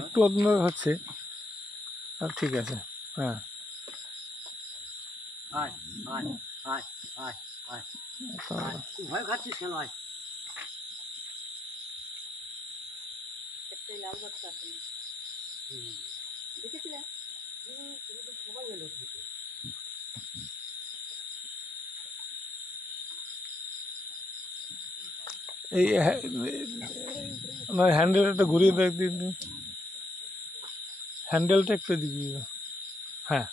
একটু অন্য হচ্ছে, আর ঠিক আছে। হ্যাঁ, ভয় খাচ্ছিস কেন? সবাই এলো এই হ্যান্ডেলটা ঘুরিয়ে দেয় একদিন, হ্যান্ডেলটা একটু দিবি। হ্যাঁ,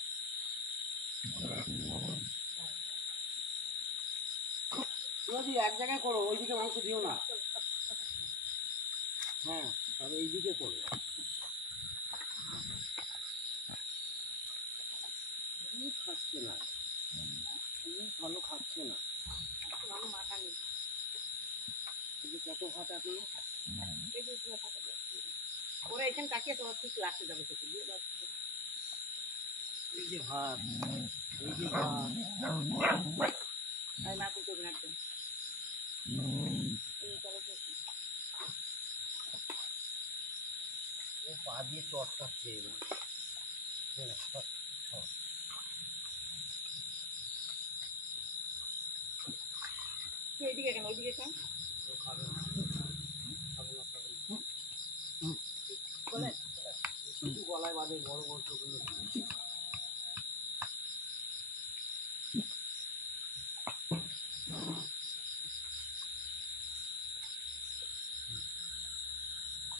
যদি এক জায়গায় করো, ওইদিকে মাংস দিও না। হ্যাঁ, তবে এইদিকে করো। খাচ্ছে না, ভালো খাচ্ছে না, ভালো মাথা নেই। কত ভাত এখনো ওরা এখানে তাকিয়ে তোমার ঠিক ক্লাসে যাবে। এই যে ভাত, এই যে ভাত, না পুজো একদম পা দিয়ে চট কাটছে। এইদিকে কেন, ওইদিকে কেন গলায় বাঁধে বড় বড়